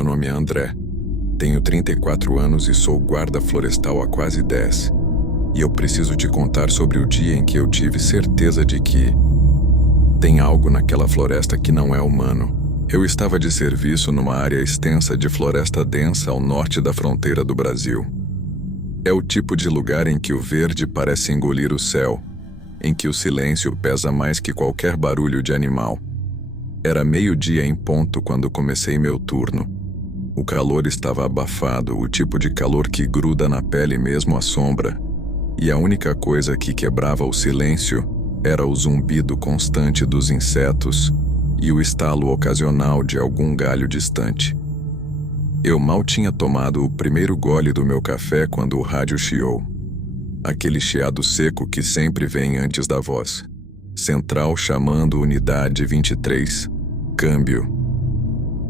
Meu nome é André. Tenho 34 anos e sou guarda florestal há quase 10. E eu preciso te contar sobre o dia em que eu tive certeza de que tem algo naquela floresta que não é humano. Eu estava de serviço numa área extensa de floresta densa ao norte da fronteira do Brasil. É o tipo de lugar em que o verde parece engolir o céu, em que o silêncio pesa mais que qualquer barulho de animal. Era meio-dia em ponto quando comecei meu turno. O calor estava abafado, o tipo de calor que gruda na pele mesmo à sombra. E a única coisa que quebrava o silêncio era o zumbido constante dos insetos e o estalo ocasional de algum galho distante. Eu mal tinha tomado o primeiro gole do meu café quando o rádio chiou. Aquele chiado seco que sempre vem antes da voz. Central chamando unidade 23. Câmbio.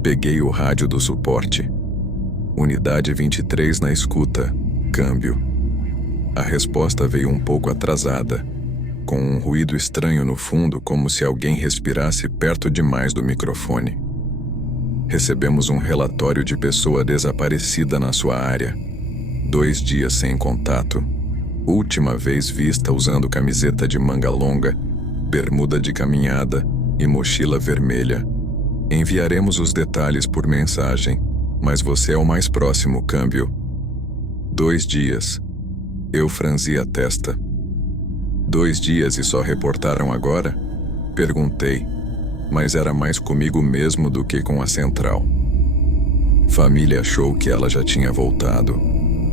Peguei o rádio do suporte. Unidade 23 na escuta. Câmbio. A resposta veio um pouco atrasada, com um ruído estranho no fundo, como se alguém respirasse perto demais do microfone. Recebemos um relatório de pessoa desaparecida na sua área. 2 dias sem contato. Última vez vista usando camiseta de manga longa, bermuda de caminhada e mochila vermelha. Enviaremos os detalhes por mensagem, mas você é o mais próximo, câmbio. 2 dias. Eu franzi a testa. 2 dias e só reportaram agora? Perguntei, mas era mais comigo mesmo do que com a central. Família achou que ela já tinha voltado.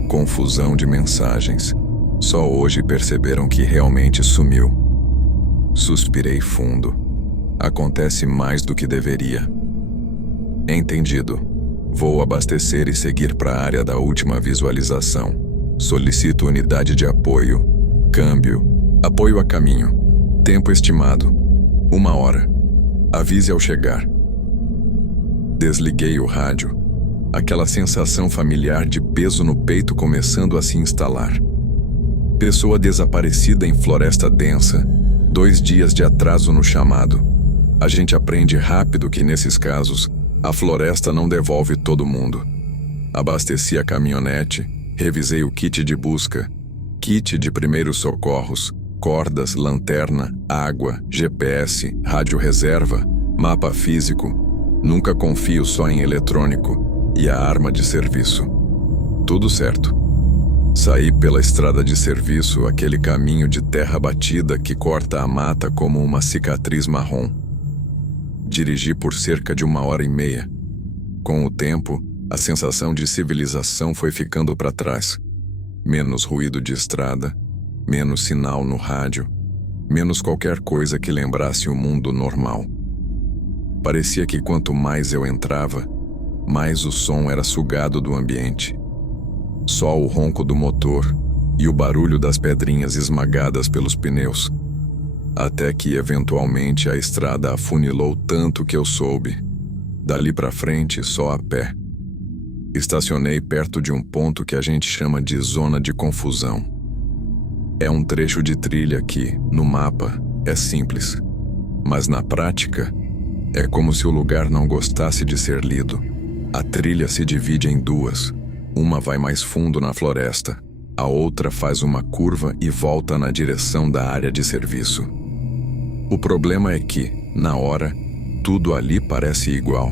Confusão de mensagens. Só hoje perceberam que realmente sumiu. Suspirei fundo. Acontece mais do que deveria. Entendido. Vou abastecer e seguir para a área da última visualização. Solicito unidade de apoio. Câmbio. Apoio a caminho. Tempo estimado. 1 hora. Avise ao chegar. Desliguei o rádio. Aquela sensação familiar de peso no peito começando a se instalar. Pessoa desaparecida em floresta densa. 2 dias de atraso no chamado. A gente aprende rápido que nesses casos, a floresta não devolve todo mundo. Abasteci a caminhonete, revisei o kit de busca, kit de primeiros socorros, cordas, lanterna, água, GPS, rádio reserva, mapa físico. Nunca confio só em eletrônico e a arma de serviço. Tudo certo. Saí pela estrada de serviço, aquele caminho de terra batida que corta a mata como uma cicatriz marrom. Dirigi por cerca de 1h30. Com o tempo, a sensação de civilização foi ficando para trás. Menos ruído de estrada, menos sinal no rádio, menos qualquer coisa que lembrasse o mundo normal. Parecia que quanto mais eu entrava, mais o som era sugado do ambiente. Só o ronco do motor e o barulho das pedrinhas esmagadas pelos pneus. Até que, eventualmente, a estrada afunilou tanto que eu soube. Dali para frente, só a pé. Estacionei perto de um ponto que a gente chama de zona de confusão. É um trecho de trilha que, no mapa, é simples. Mas na prática, é como se o lugar não gostasse de ser lido. A trilha se divide em 2. Uma vai mais fundo na floresta. A outra faz uma curva e volta na direção da área de serviço. O problema é que, na hora, tudo ali parece igual.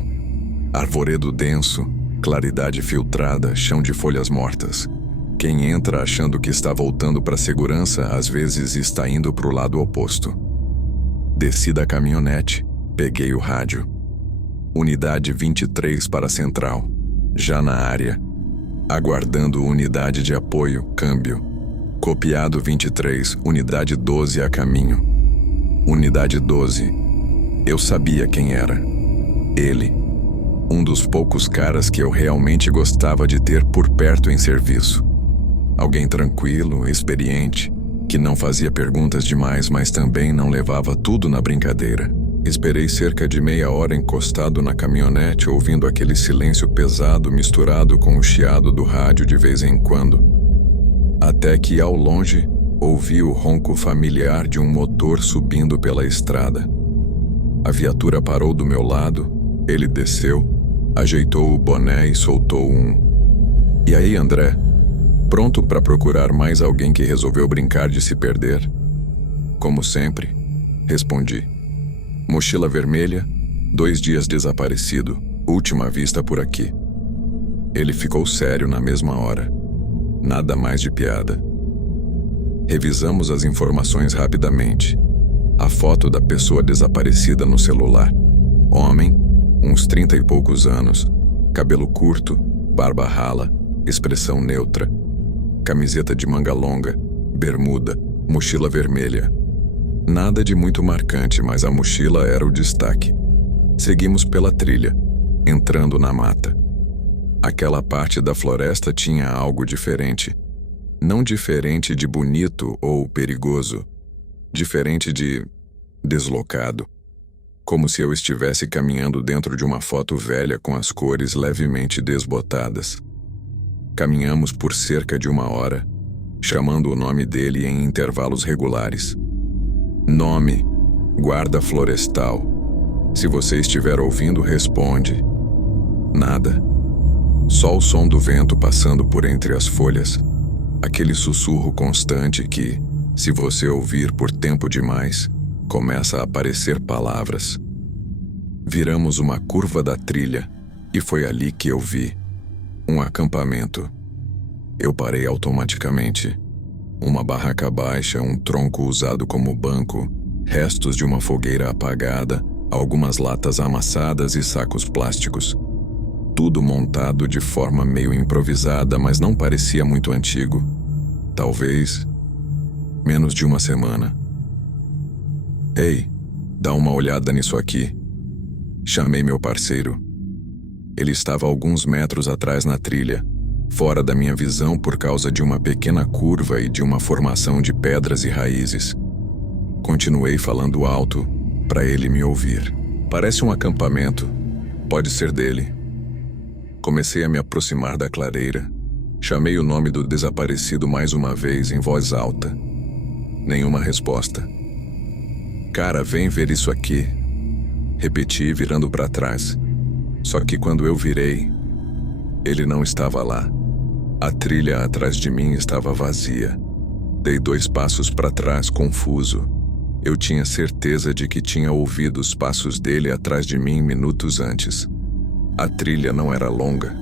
Arvoredo denso, claridade filtrada, chão de folhas mortas. Quem entra achando que está voltando para a segurança, às vezes está indo para o lado oposto. Desci da caminhonete, peguei o rádio. Unidade 23 para a central. Já na área. Aguardando unidade de apoio, câmbio. Copiado 23, unidade 12 a caminho. Unidade 12. Eu sabia quem era. Ele. Um dos poucos caras que eu realmente gostava de ter por perto em serviço. Alguém tranquilo, experiente, que não fazia perguntas demais, mas também não levava tudo na brincadeira. Esperei cerca de meia hora encostado na caminhonete, ouvindo aquele silêncio pesado misturado com o chiado do rádio de vez em quando. Até que, ao longe, ouvi o ronco familiar de um motor subindo pela estrada. A viatura parou do meu lado, ele desceu, Ajeitou o boné e soltou um: "E aí, André? Pronto para procurar mais alguém que resolveu brincar de se perder?" "Como sempre", respondi. "Mochila vermelha, 2 dias desaparecido, última vista por aqui." Ele ficou sério na mesma hora. Nada mais de piada. Revisamos as informações rapidamente. A foto da pessoa desaparecida no celular. Homem, uns 30 e poucos anos, cabelo curto, barba rala, expressão neutra. Camiseta de manga longa, bermuda, mochila vermelha. Nada de muito marcante, mas a mochila era o destaque. Seguimos pela trilha, entrando na mata. Aquela parte da floresta tinha algo diferente. Não diferente de bonito ou perigoso. Diferente de deslocado. Como se eu estivesse caminhando dentro de uma foto velha com as cores levemente desbotadas. Caminhamos por cerca de 1 hora, chamando o nome dele em intervalos regulares. Nome: guarda florestal. Se você estiver ouvindo, responde. Nada. Só o som do vento passando por entre as folhas. Aquele sussurro constante que, se você ouvir por tempo demais, começa a aparecer palavras. Viramos uma curva da trilha e foi ali que eu vi um acampamento. Eu parei automaticamente. Uma barraca baixa, um tronco usado como banco, restos de uma fogueira apagada, algumas latas amassadas e sacos plásticos. Tudo montado de forma meio improvisada, mas não parecia muito antigo. Talvez menos de 1 semana. "Ei, dá uma olhada nisso aqui." Chamei meu parceiro. Ele estava a alguns metros atrás na trilha, fora da minha visão por causa de uma pequena curva e de uma formação de pedras e raízes. Continuei falando alto para ele me ouvir. "Parece um acampamento. Pode ser dele." Comecei a me aproximar da clareira. Chamei o nome do desaparecido mais uma vez em voz alta. Nenhuma resposta. "Cara, vem ver isso aqui." Repeti, virando para trás. Só que quando eu virei, ele não estava lá. A trilha atrás de mim estava vazia. Dei 2 passos para trás, confuso. Eu tinha certeza de que tinha ouvido os passos dele atrás de mim minutos antes. A trilha não era longa.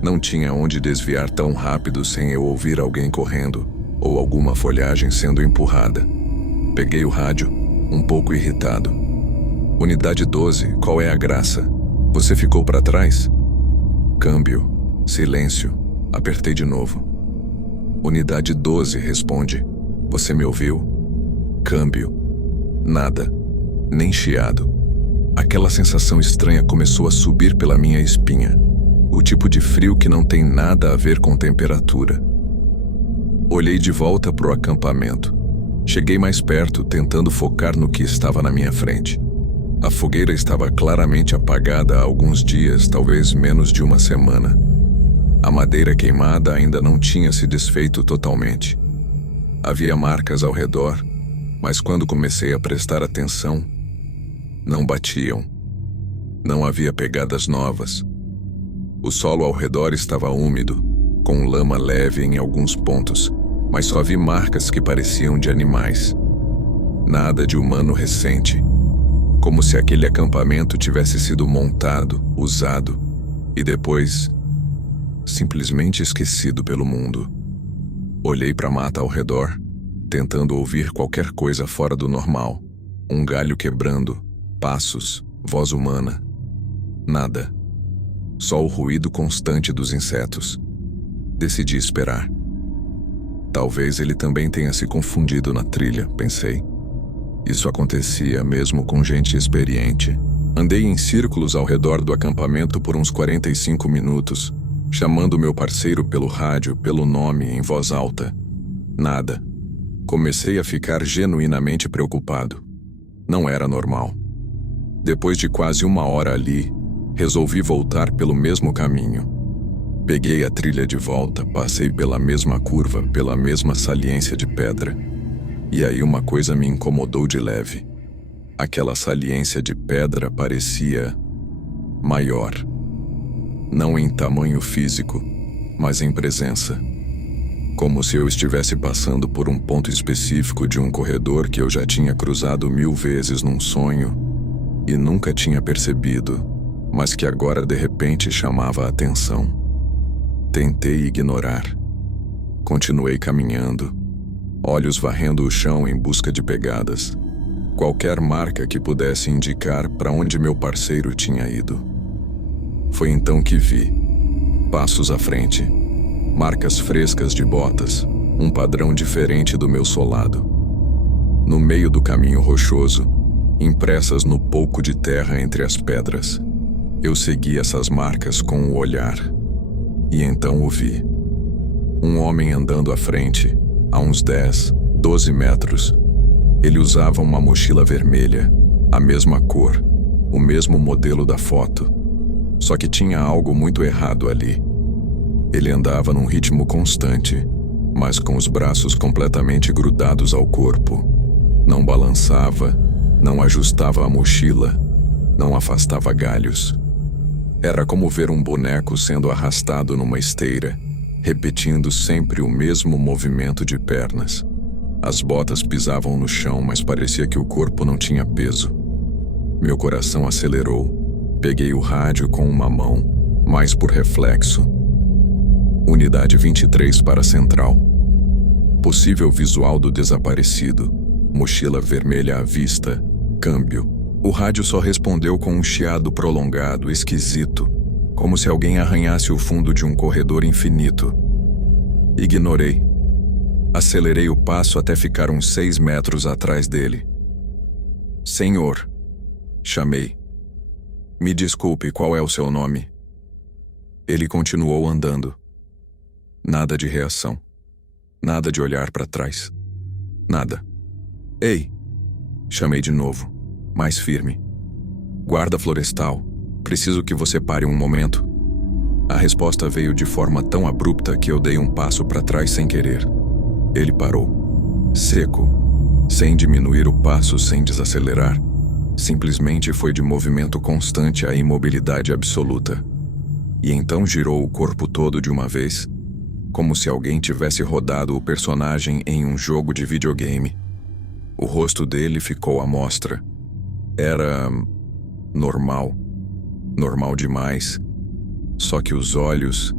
Não tinha onde desviar tão rápido sem eu ouvir alguém correndo ou alguma folhagem sendo empurrada. Peguei o rádio, um pouco irritado. "Unidade 12, qual é a graça? Você ficou para trás?" Câmbio. Silêncio. Apertei de novo. "Unidade 12, responde. Você me ouviu?" Câmbio. Nada. Nem chiado. Aquela sensação estranha começou a subir pela minha espinha. O tipo de frio que não tem nada a ver com temperatura. Olhei de volta pro acampamento. Cheguei mais perto, tentando focar no que estava na minha frente. A fogueira estava claramente apagada há alguns dias, talvez menos de 1 semana. A madeira queimada ainda não tinha se desfeito totalmente. Havia marcas ao redor, mas quando comecei a prestar atenção, não batiam. Não havia pegadas novas. O solo ao redor estava úmido, com lama leve em alguns pontos, mas só vi marcas que pareciam de animais. Nada de humano recente. Como se aquele acampamento tivesse sido montado, usado e depois simplesmente esquecido pelo mundo. Olhei para a mata ao redor, tentando ouvir qualquer coisa fora do normal. Um galho quebrando, passos, voz humana. Nada. Só o ruído constante dos insetos. Decidi esperar. Talvez ele também tenha se confundido na trilha, pensei. Isso acontecia mesmo com gente experiente. Andei em círculos ao redor do acampamento por uns 45 minutos, chamando meu parceiro pelo rádio, pelo nome, em voz alta. Nada. Comecei a ficar genuinamente preocupado. Não era normal. Depois de quase 1 hora ali, resolvi voltar pelo mesmo caminho. Peguei a trilha de volta, passei pela mesma curva, pela mesma saliência de pedra. E aí uma coisa me incomodou de leve. Aquela saliência de pedra parecia maior. não em tamanho físico, mas em presença. Como se eu estivesse passando por um ponto específico de um corredor que eu já tinha cruzado 1000 vezes num sonho e nunca tinha percebido, mas que agora de repente chamava a atenção. Tentei ignorar. Continuei caminhando, olhos varrendo o chão em busca de pegadas, qualquer marca que pudesse indicar para onde meu parceiro tinha ido. Foi então que vi, passos à frente, marcas frescas de botas, um padrão diferente do meu solado. No meio do caminho rochoso, impressas no pouco de terra entre as pedras, eu segui essas marcas com o olhar. E então o vi. Um homem andando à frente, a uns 10, 12 metros. Ele usava uma mochila vermelha, a mesma cor, o mesmo modelo da foto. Só que tinha algo muito errado ali. Ele andava num ritmo constante, mas com os braços completamente grudados ao corpo. Não balançava, não ajustava a mochila, não afastava galhos. Era como ver um boneco sendo arrastado numa esteira, repetindo sempre o mesmo movimento de pernas. As botas pisavam no chão, mas parecia que o corpo não tinha peso. Meu coração acelerou. Peguei o rádio com uma mão, mais por reflexo. Unidade 23 para a central. Possível visual do desaparecido. Mochila vermelha à vista. Câmbio. O rádio só respondeu com um chiado prolongado, esquisito, como se alguém arranhasse o fundo de um corredor infinito. Ignorei. Acelerei o passo até ficar uns 6 metros atrás dele. Senhor, chamei. Me desculpe, qual é o seu nome? Ele continuou andando. Nada de reação. Nada de olhar para trás. Nada. Ei! Chamei de novo, mais firme. Guarda florestal, preciso que você pare um momento. A resposta veio de forma tão abrupta que eu dei um passo para trás sem querer. Ele parou, seco, sem diminuir o passo, sem desacelerar. Simplesmente foi de movimento constante a imobilidade absoluta. E então girou o corpo todo de uma vez, como se alguém tivesse rodado o personagem em um jogo de videogame. O rosto dele ficou à mostra. Era normal. Normal demais. Só que os olhos...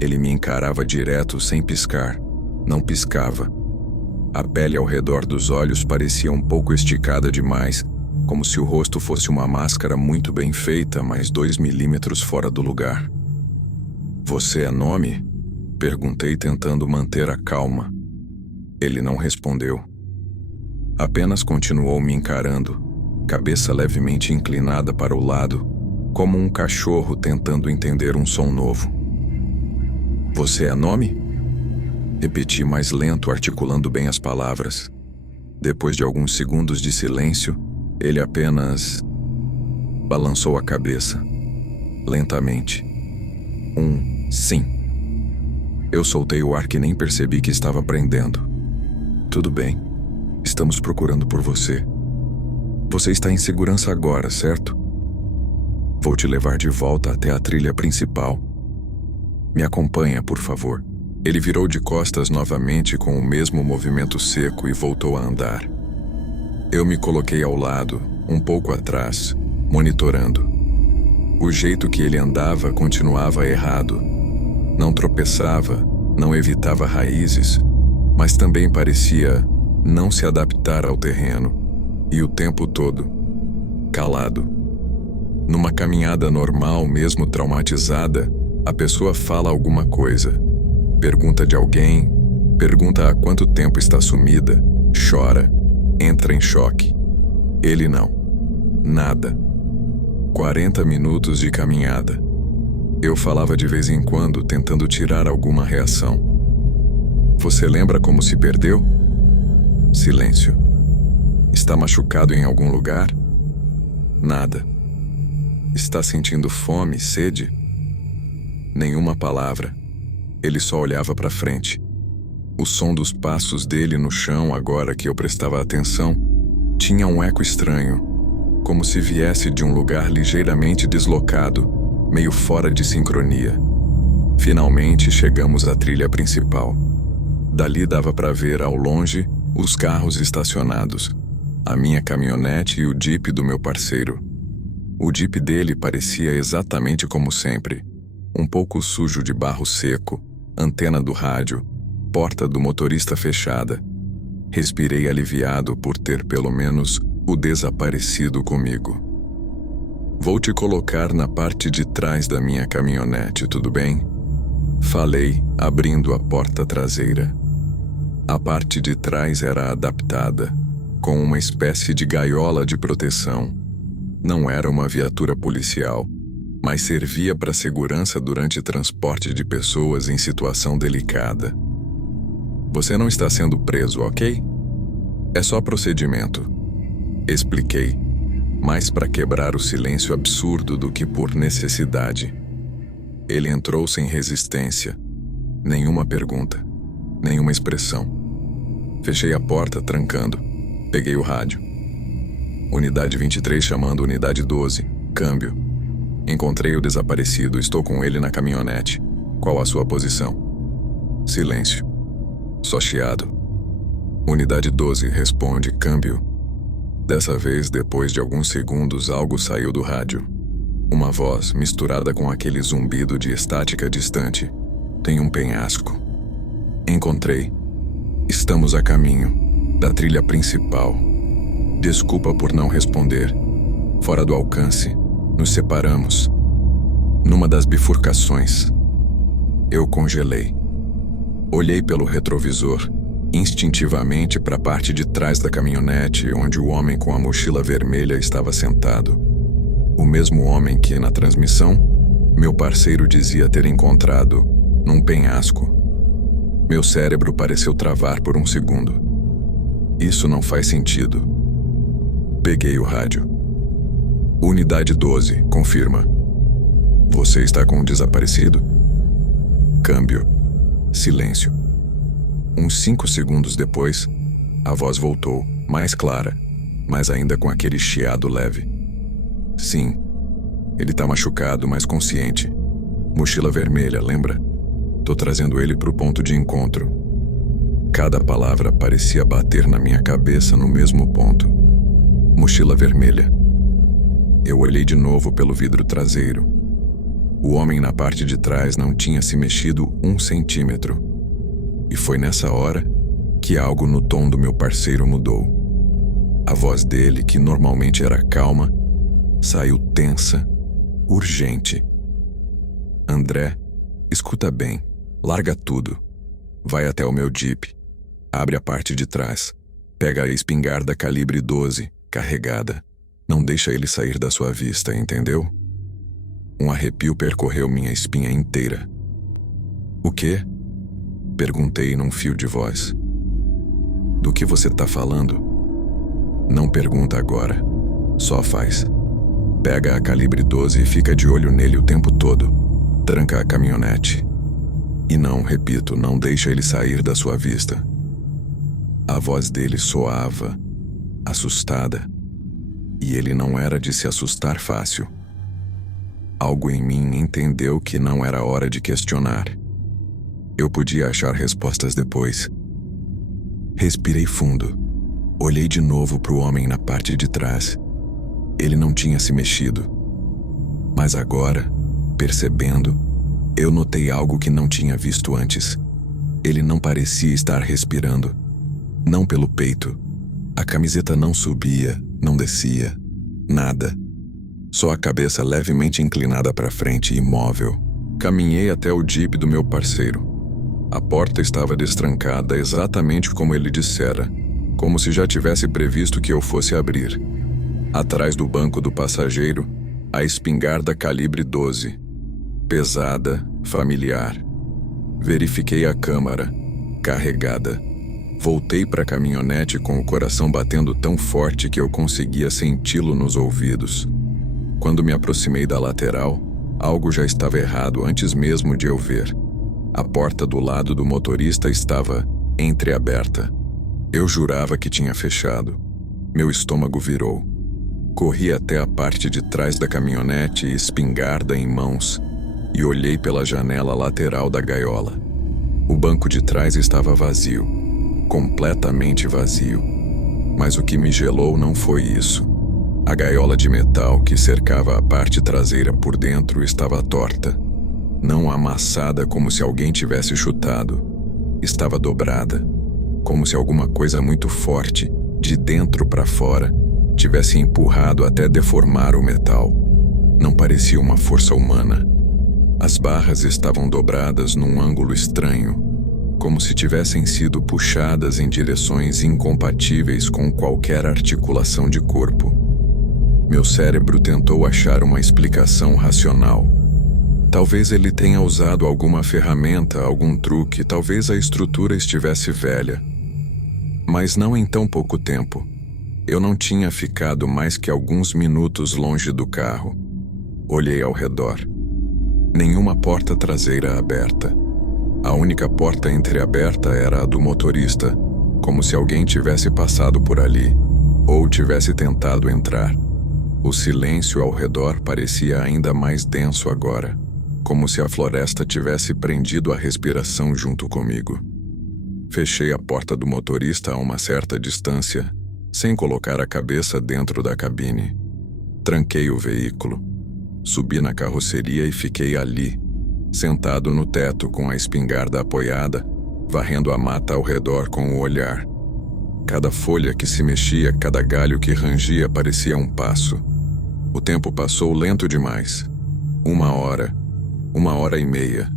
Ele me encarava direto sem piscar. Não piscava. A pele ao redor dos olhos parecia um pouco esticada demais, como se o rosto fosse uma máscara muito bem feita, mas 2 milímetros fora do lugar. Você é nome? Perguntei tentando manter a calma. Ele não respondeu. Apenas continuou me encarando, cabeça levemente inclinada para o lado, como um cachorro tentando entender um som novo. Você é nome? Repeti mais lento, articulando bem as palavras. Depois de alguns segundos de silêncio, ele apenas balançou a cabeça, lentamente. Sim. Eu soltei o ar que nem percebi que estava prendendo. Tudo bem. Estamos procurando por você. Você está em segurança agora, certo? Vou te levar de volta até a trilha principal. Me acompanha, por favor. Ele virou de costas novamente com o mesmo movimento seco e voltou a andar. Eu me coloquei ao lado, um pouco atrás, monitorando. O jeito que ele andava continuava errado. Não tropeçava, não evitava raízes, mas também parecia não se adaptar ao terreno, e o tempo todo, calado. Numa caminhada normal, mesmo traumatizada, a pessoa fala alguma coisa, pergunta de alguém, pergunta há quanto tempo está sumida, chora, entra em choque. Ele não. Nada. 40 minutos de caminhada. Eu falava de vez em quando, tentando tirar alguma reação. Você lembra como se perdeu? Silêncio. Está machucado em algum lugar? Nada. Está sentindo fome, sede? Nenhuma palavra. Ele só olhava para frente. O som dos passos dele no chão, agora que eu prestava atenção, tinha um eco estranho, como se viesse de um lugar ligeiramente deslocado, meio fora de sincronia. Finalmente chegamos à trilha principal. Dali dava para ver ao longe os carros estacionados, a minha caminhonete e o Jeep do meu parceiro. O Jeep dele parecia exatamente como sempre, um pouco sujo de barro seco, antena do rádio, porta do motorista fechada. Respirei aliviado por ter pelo menos o desaparecido comigo. Vou te colocar na parte de trás da minha caminhonete, tudo bem? Falei, abrindo a porta traseira. A parte de trás era adaptada, com uma espécie de gaiola de proteção. Não era uma viatura policial, mas servia para segurança durante transporte de pessoas em situação delicada. Você não está sendo preso, ok? É só procedimento. Expliquei, mais para quebrar o silêncio absurdo do que por necessidade. Ele entrou sem resistência. Nenhuma pergunta, nenhuma expressão. Fechei a porta, trancando. Peguei o rádio. Unidade 23 chamando Unidade 12. Câmbio. Encontrei o desaparecido, estou com ele na caminhonete. Qual a sua posição? Silêncio. Só chiado. Unidade 12 responde, câmbio. Dessa vez, depois de alguns segundos, algo saiu do rádio. Uma voz misturada com aquele zumbido de estática distante. Tem um penhasco. Encontrei. Estamos a caminho da trilha principal. Desculpa por não responder. Fora do alcance, nos separamos. Numa das bifurcações. Eu congelei. Olhei pelo retrovisor, instintivamente para a parte de trás da caminhonete, onde o homem com a mochila vermelha estava sentado. O mesmo homem que, na transmissão, meu parceiro dizia ter encontrado num penhasco. Meu cérebro pareceu travar por um segundo. Isso não faz sentido. Peguei o rádio. Unidade 12, confirma. Você está com um desaparecido? Câmbio. Silêncio. Uns 5 segundos depois, a voz voltou, mais clara, mas ainda com aquele chiado leve. Sim, ele tá machucado, mas consciente. Mochila vermelha, lembra? Tô trazendo ele pro ponto de encontro. Cada palavra parecia bater na minha cabeça no mesmo ponto. Mochila vermelha. Eu olhei de novo pelo vidro traseiro. O homem na parte de trás não tinha se mexido 1 centímetro. E foi nessa hora que algo no tom do meu parceiro mudou. A voz dele, que normalmente era calma, saiu tensa, urgente. André, escuta bem, larga tudo. Vai até o meu Jeep. Abre a parte de trás. Pega a espingarda calibre 12, carregada. Não deixa ele sair da sua vista, entendeu? Um arrepio percorreu minha espinha inteira. O quê? Perguntei num fio de voz. Do que você tá falando? Não pergunta agora. Só faz. Pega a calibre 12 e fica de olho nele o tempo todo. Tranca a caminhonete. E não, repito, não deixa ele sair da sua vista. A voz dele soava, assustada. E ele não era de se assustar fácil. Algo em mim entendeu que não era hora de questionar. Eu podia achar respostas depois. Respirei fundo. Olhei de novo para o homem na parte de trás. Ele não tinha se mexido. Mas agora, percebendo, eu notei algo que não tinha visto antes. Ele não parecia estar respirando. Não pelo peito. A camiseta não subia, não descia. Nada. Só a cabeça levemente inclinada para frente, imóvel. Caminhei até o Jeep do meu parceiro. A porta estava destrancada exatamente como ele dissera, como se já tivesse previsto que eu fosse abrir. Atrás do banco do passageiro, a espingarda calibre 12. Pesada, familiar. Verifiquei a câmara, carregada. Voltei para a caminhonete com o coração batendo tão forte que eu conseguia senti-lo nos ouvidos. Quando me aproximei da lateral, algo já estava errado antes mesmo de eu ver. A porta do lado do motorista estava entreaberta. Eu jurava que tinha fechado. Meu estômago virou. Corri até a parte de trás da caminhonete, espingarda em mãos, e olhei pela janela lateral da gaiola. O banco de trás estava vazio, completamente vazio. Mas o que me gelou não foi isso. A gaiola de metal que cercava a parte traseira por dentro estava torta, não amassada como se alguém tivesse chutado. Estava dobrada, como se alguma coisa muito forte, de dentro para fora, tivesse empurrado até deformar o metal. Não parecia uma força humana. As barras estavam dobradas num ângulo estranho, como se tivessem sido puxadas em direções incompatíveis com qualquer articulação de corpo. Meu cérebro tentou achar uma explicação racional. Talvez ele tenha usado alguma ferramenta, algum truque, talvez a estrutura estivesse velha. Mas não em tão pouco tempo. Eu não tinha ficado mais que alguns minutos longe do carro. Olhei ao redor. Nenhuma porta traseira aberta. A única porta entreaberta era a do motorista, como se alguém tivesse passado por ali, ou tivesse tentado entrar. O silêncio ao redor parecia ainda mais denso agora, como se a floresta tivesse prendido a respiração junto comigo. Fechei a porta do motorista a uma certa distância, sem colocar a cabeça dentro da cabine. Tranquei o veículo. Subi na carroceria e fiquei ali, sentado no teto com a espingarda apoiada, varrendo a mata ao redor com o olhar. Cada folha que se mexia, cada galho que rangia parecia um passo. O tempo passou lento demais. 1 hora, 1 hora e meia.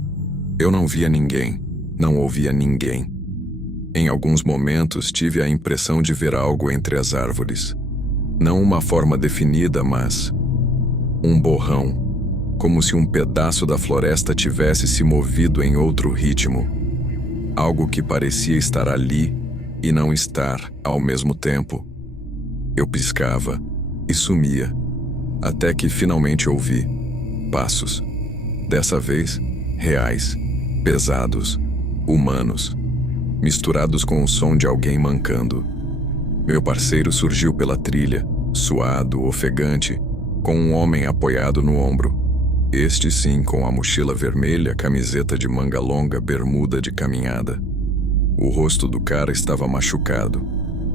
Eu não via ninguém, não ouvia ninguém. Em alguns momentos tive a impressão de ver algo entre as árvores. Não uma forma definida, mas um borrão, como se um pedaço da floresta tivesse se movido em outro ritmo. Algo que parecia estar ali e não estar ao mesmo tempo. Eu piscava e sumia, até que finalmente ouvi passos. Dessa vez, reais, pesados, humanos, misturados com o som de alguém mancando. Meu parceiro surgiu pela trilha, suado, ofegante, com um homem apoiado no ombro. Este sim, com a mochila vermelha, camiseta de manga longa, bermuda de caminhada. O rosto do cara estava machucado,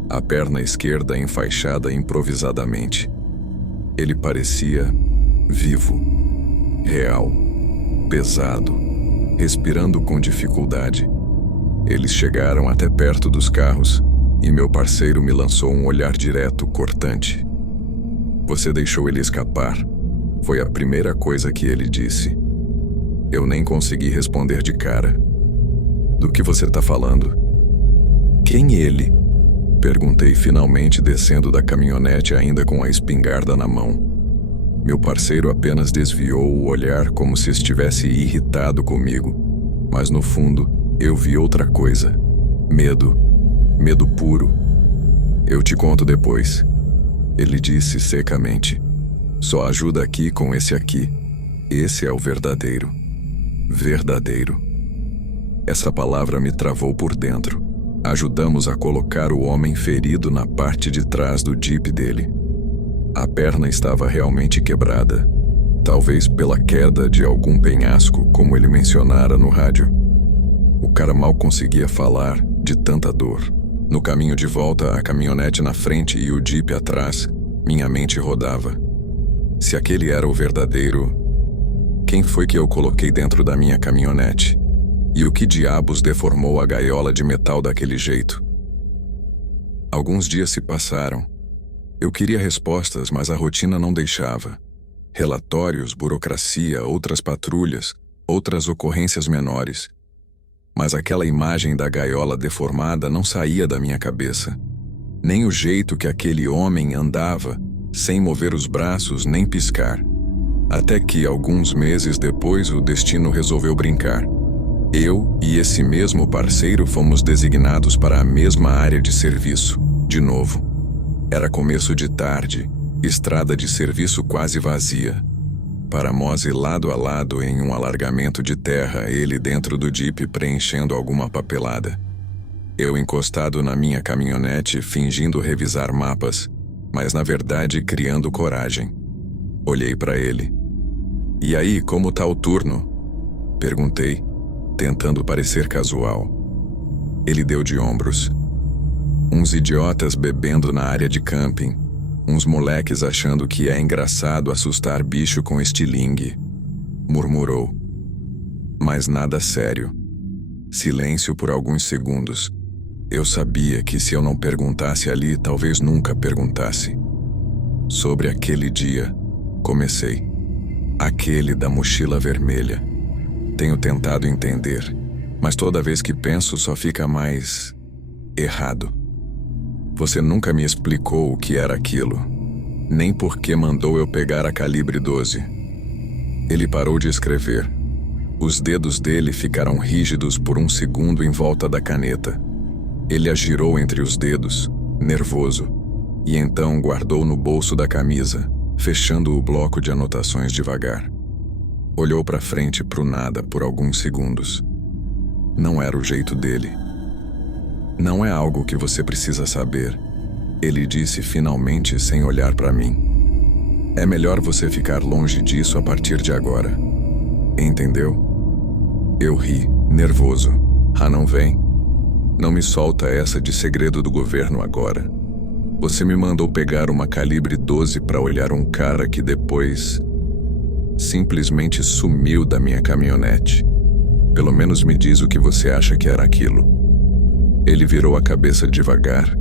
a perna esquerda enfaixada improvisadamente. Ele parecia vivo, real, pesado, respirando com dificuldade. Eles chegaram até perto dos carros e meu parceiro me lançou um olhar direto, cortante. Você deixou ele escapar, foi a primeira coisa que ele disse. Eu nem consegui responder de cara. Do que você tá falando? Quem ele? Perguntei finalmente, descendo da caminhonete ainda com a espingarda na mão. Meu parceiro apenas desviou o olhar como se estivesse irritado comigo, mas no fundo eu vi outra coisa. Medo. Medo puro. Eu te conto depois. Ele disse secamente. Só ajuda aqui com esse aqui. Esse é o verdadeiro. Verdadeiro. Essa palavra me travou por dentro. Ajudamos a colocar o homem ferido na parte de trás do Jeep dele. A perna estava realmente quebrada, talvez pela queda de algum penhasco, como ele mencionara no rádio. O cara mal conseguia falar de tanta dor. No caminho de volta, a caminhonete na frente e o Jeep atrás, minha mente rodava. Se aquele era o verdadeiro, quem foi que eu coloquei dentro da minha caminhonete? E o que diabos deformou a gaiola de metal daquele jeito? Alguns dias se passaram. Eu queria respostas, mas a rotina não deixava. Relatórios, burocracia, outras patrulhas, outras ocorrências menores. Mas aquela imagem da gaiola deformada não saía da minha cabeça. Nem o jeito que aquele homem andava, sem mover os braços nem piscar. Até que, alguns meses depois, o destino resolveu brincar. Eu e esse mesmo parceiro fomos designados para a mesma área de serviço, de novo. Era começo de tarde, estrada de serviço quase vazia. Para Mose lado a lado em um alargamento de terra, ele dentro do Jeep preenchendo alguma papelada. Eu encostado na minha caminhonete, fingindo revisar mapas, mas na verdade criando coragem. Olhei para ele. "E aí, como tá o turno?" Perguntei, tentando parecer casual. Ele deu de ombros. "Uns idiotas bebendo na área de camping. Uns moleques achando que é engraçado assustar bicho com estilingue", murmurou. Mas nada sério. Silêncio por alguns segundos. Eu sabia que se eu não perguntasse ali, talvez nunca perguntasse. "Sobre aquele dia", comecei. "Aquele da mochila vermelha. Tenho tentado entender, mas toda vez que penso só fica mais errado. Você nunca me explicou o que era aquilo, nem por que mandou eu pegar a calibre 12. Ele parou de escrever. Os dedos dele ficaram rígidos por um segundo em volta da caneta. Ele a girou entre os dedos, nervoso, e então guardou no bolso da camisa, fechando o bloco de anotações devagar. Olhou para frente pro nada por alguns segundos. Não era o jeito dele. "Não é algo que você precisa saber", ele disse finalmente sem olhar para mim. "É melhor você ficar longe disso a partir de agora. Entendeu?" Eu ri, nervoso. "Ah, não vem? Não me solta essa de segredo do governo agora. Você me mandou pegar uma calibre 12 para olhar um cara que depois simplesmente sumiu da minha caminhonete. Pelo menos me diz o que você acha que era aquilo." Ele virou a cabeça devagar,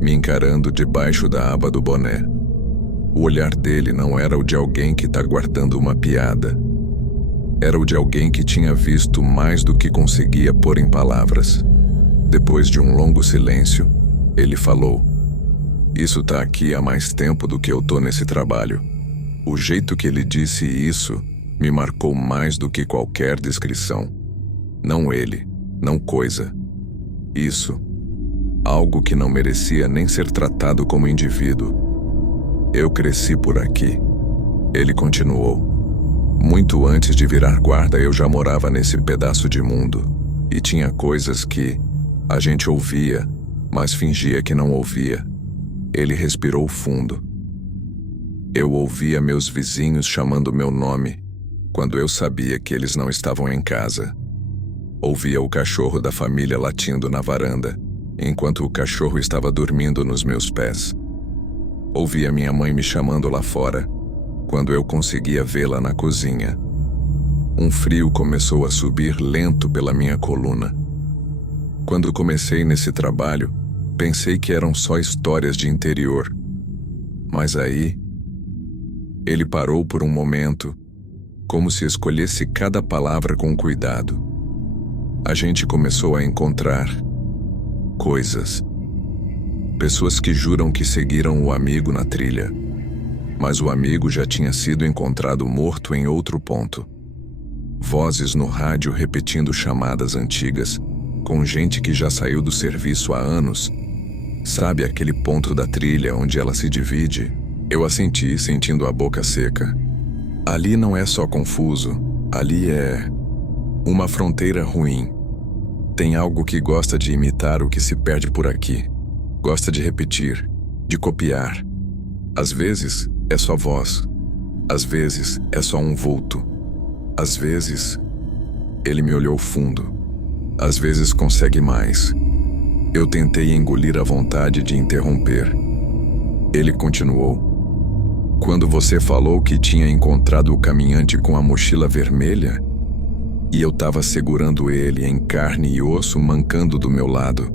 me encarando debaixo da aba do boné. O olhar dele não era o de alguém que está guardando uma piada. Era o de alguém que tinha visto mais do que conseguia pôr em palavras. Depois de um longo silêncio, ele falou: "Isso tá aqui há mais tempo do que eu tô nesse trabalho." O jeito que ele disse isso me marcou mais do que qualquer descrição. Não ele, não coisa. Isso. Algo que não merecia nem ser tratado como indivíduo. "Eu cresci por aqui", ele continuou. "Muito antes de virar guarda eu já morava nesse pedaço de mundo. E tinha coisas que a gente ouvia, mas fingia que não ouvia." Ele respirou fundo. "Eu ouvia meus vizinhos chamando meu nome, quando eu sabia que eles não estavam em casa. Ouvia o cachorro da família latindo na varanda, enquanto o cachorro estava dormindo nos meus pés. Ouvia minha mãe me chamando lá fora, quando eu conseguia vê-la na cozinha. Um frio começou a subir lento pela minha coluna. Quando comecei nesse trabalho, pensei que eram só histórias de interior. Mas aí..." Ele parou por um momento, como se escolhesse cada palavra com cuidado. "A gente começou a encontrar coisas. Pessoas que juram que seguiram o amigo na trilha, mas o amigo já tinha sido encontrado morto em outro ponto. Vozes no rádio repetindo chamadas antigas, com gente que já saiu do serviço há anos. Sabe aquele ponto da trilha onde ela se divide?" Eu assenti, sentindo a boca seca. "Ali não é só confuso, ali é uma fronteira ruim. Tem algo que gosta de imitar o que se perde por aqui. Gosta de repetir, de copiar. Às vezes é só voz. Às vezes é só um vulto. Às vezes..." Ele me olhou fundo. "Às vezes consegue mais." Eu tentei engolir a vontade de interromper. Ele continuou: "Quando você falou que tinha encontrado o caminhante com a mochila vermelha, e eu estava segurando ele em carne e osso mancando do meu lado,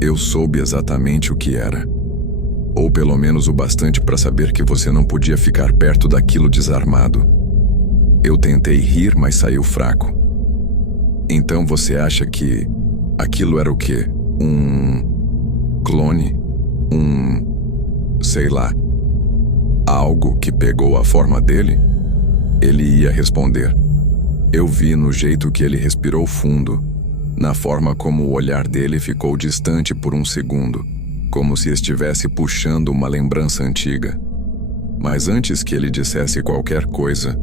eu soube exatamente o que era. Ou pelo menos o bastante para saber que você não podia ficar perto daquilo desarmado." Eu tentei rir, mas saiu fraco. "Então você acha que aquilo era o quê? Um clone? Sei lá, algo que pegou a forma dele?" Ele ia responder. Eu vi no jeito que ele respirou fundo, na forma como o olhar dele ficou distante por um segundo, como se estivesse puxando uma lembrança antiga. Mas antes que ele dissesse qualquer coisa,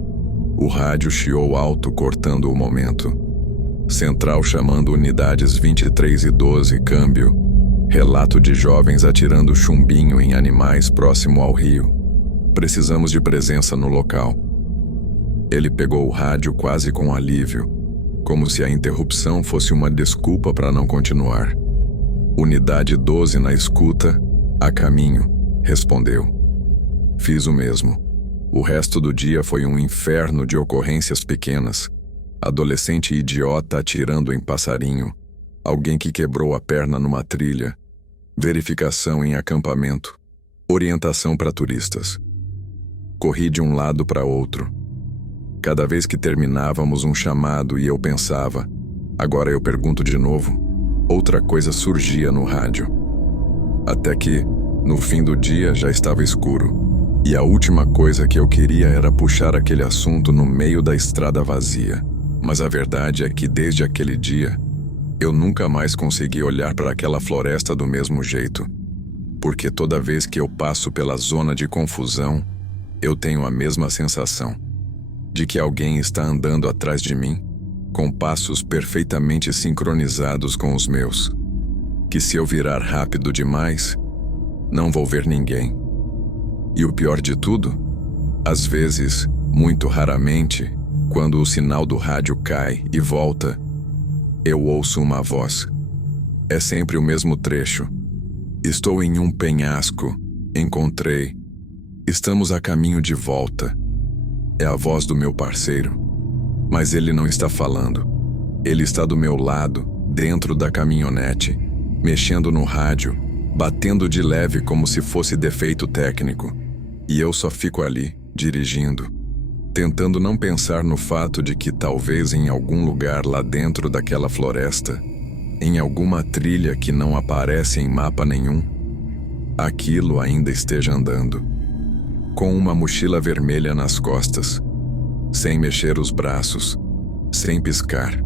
o rádio chiou alto, cortando o momento. Central chamando unidades 23 e 12, câmbio. Relato de jovens atirando chumbinho em animais próximo ao rio. Precisamos de presença no local. Ele pegou o rádio quase com alívio, como se a interrupção fosse uma desculpa para não continuar. Unidade 12 na escuta, a caminho, respondeu. Fiz o mesmo. O resto do dia foi um inferno de ocorrências pequenas. Adolescente idiota atirando em passarinho, alguém que quebrou a perna numa trilha, verificação em acampamento, orientação para turistas. Corri de um lado para outro. Cada vez que terminávamos um chamado e eu pensava, agora eu pergunto de novo, outra coisa surgia no rádio. Até que, no fim do dia, já estava escuro, e a última coisa que eu queria era puxar aquele assunto no meio da estrada vazia. Mas a verdade é que desde aquele dia, eu nunca mais consegui olhar para aquela floresta do mesmo jeito, porque toda vez que eu passo pela zona de confusão, eu tenho a mesma sensação de que alguém está andando atrás de mim, com passos perfeitamente sincronizados com os meus, que se eu virar rápido demais, não vou ver ninguém. E o pior de tudo, às vezes, muito raramente, quando o sinal do rádio cai e volta, eu ouço uma voz. É sempre o mesmo trecho. Estou em um penhasco. Encontrei. Estamos a caminho de volta. É a voz do meu parceiro. Mas ele não está falando. Ele está do meu lado, dentro da caminhonete, mexendo no rádio, batendo de leve como se fosse defeito técnico. E eu só fico ali, dirigindo, tentando não pensar no fato de que talvez em algum lugar lá dentro daquela floresta, em alguma trilha que não aparece em mapa nenhum, aquilo ainda esteja andando, com uma mochila vermelha nas costas, sem mexer os braços, sem piscar.